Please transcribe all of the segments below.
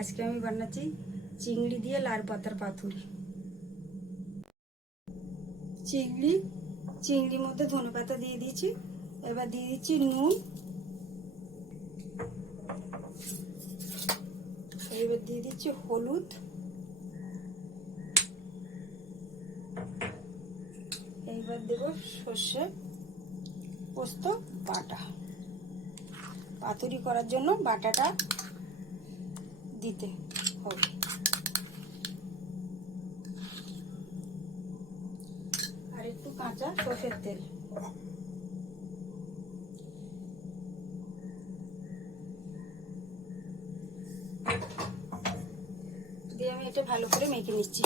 আজকে আমি বানাচ্ছি চিংড়ি দিয়ে লাল পাতার পাতুরি। চিংড়ির মধ্যে ধনেপাতা দিয়ে দিয়েছি। এবার দিয়ে দিচ্ছি নুন, এবার দিয়ে দিচ্ছি হলুদ, এইবার দেব সর্ষে পোস্ত বাটা। পাতুরি করার জন্য বাটাটা দিতে হবে। আর একটু কাঁচা সর্ষের তেল দিয়ে আমি এটা ভালো করে মেখে নিচ্ছি।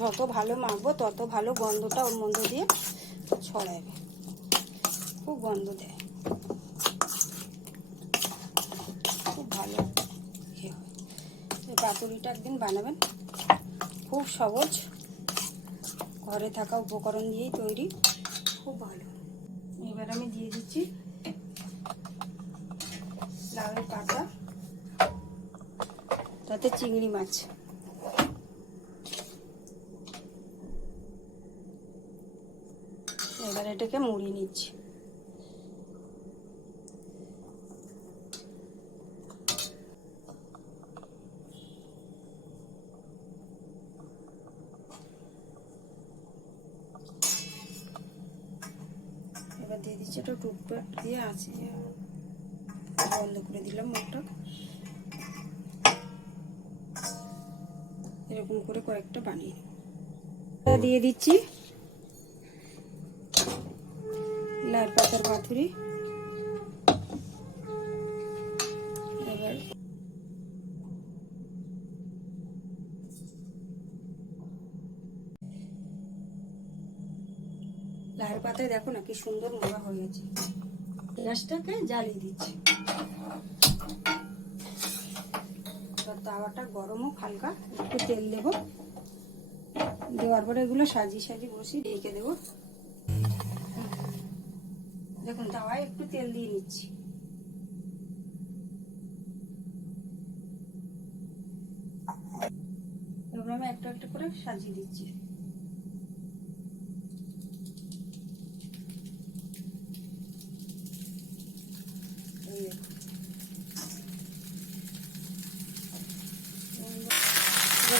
যত ভালো মাখবো তত ভালো গন্ধটা ওর মধ্যে দিয়ে ছড়াবে। খুব গন্ধ দেয়, খুব ভালো হয়। এই পাতুরিটা একদিন বানাবেন, খুব সহজ, ঘরে থাকা উপকরণ দিয়েই তৈরি, খুব ভালো। এবার আমি দিয়ে দিচ্ছি লাউয়ের পাতা, তাতে চিংড়ি মাছ। এবার এটাকে মুড়িয়ে নিচ্ছি। এবার দিয়ে দিচ্ছি একটা টুকটাক দিয়ে আছে, বন্ধ করে দিলাম মুখটা। এরকম করে কয়েকটা বানিয়ে দিয়ে দিচ্ছি লাল পাতার পাতুরি। এবার লাল পাতায় দেখো না কি সুন্দর মোড়া হয়ে গেছে। গ্যাসটাকে জ্বালিয়ে দিচ্ছি। তাওয়াটা গরম হোক, হালকা একটু তেল দেবো, দেওয়ার পরে এগুলো সাজিয়ে সাজিয়ে বসিয়ে ঢেকে দেবো। দেখুন তাওয়ায় একটু তেল দিয়ে নিচ্ছি। এবার আমি একটা একটা করে সাজিয়ে দিচ্ছি।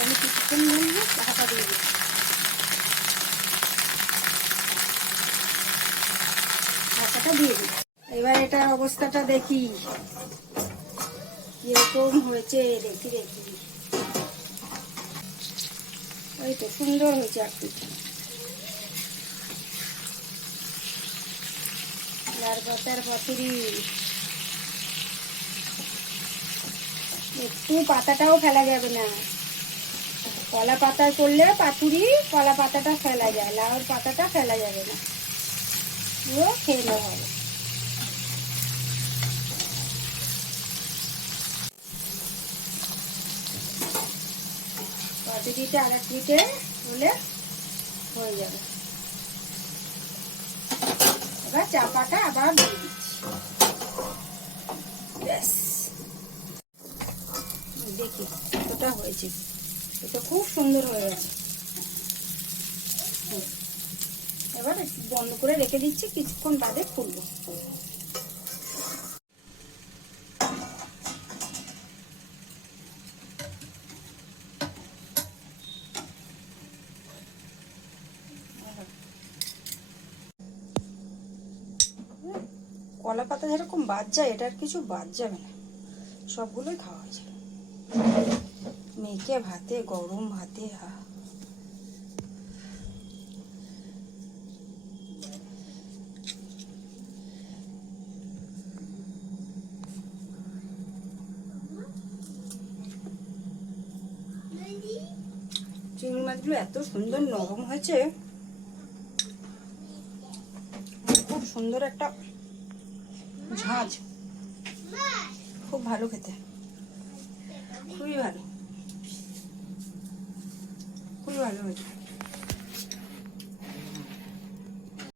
আমি কিছুক্ষণ বলবো, ঢাকা দিয়ে দিচ্ছি। ঢাকাটা দিয়ে দিচ্ছি। এবার এটার অবস্থাটা দেখি কিরকম হয়েছে, দেখি দেখি। ওই তো সুন্দর হয়েছে আকৃতি। লাল পাতার পাতুরি, একটু পাতাটাও ফেলা যাবে না। কলা পাতায় করলে পাতুরি কলা পাতাটা ফেলা যায়, লাউর পাতাটা ফেলা যাবে না, পুরো খেয়ে নেওয়া হবে। পাতুরিটা আর এক মিনিটে হলে হয়ে যাবে। এবার চাপাটা আবার দিয়ে দিচ্ছি। ব্যাস, দেখি কতটা হয়েছে। এটা খুব সুন্দর হয়ে গেছে। এবার বন্ধ করে রেখে দিচ্ছি, কিছুক্ষণ বাদে খুলবো। কলা পাতা যেরকম বাদ যায়, এটার কিছু বাদ যাবে না, সবগুলোই খাওয়া যায়। মেখে ভাতে, গরম ভাতে, চিংড়ি মাছগুলো এত সুন্দর নরম হয়েছে, খুব সুন্দর একটা ঝাঁঝ, খুব ভালো খেতে, খুবই ভালো। খুবই ভালো হয়েছে।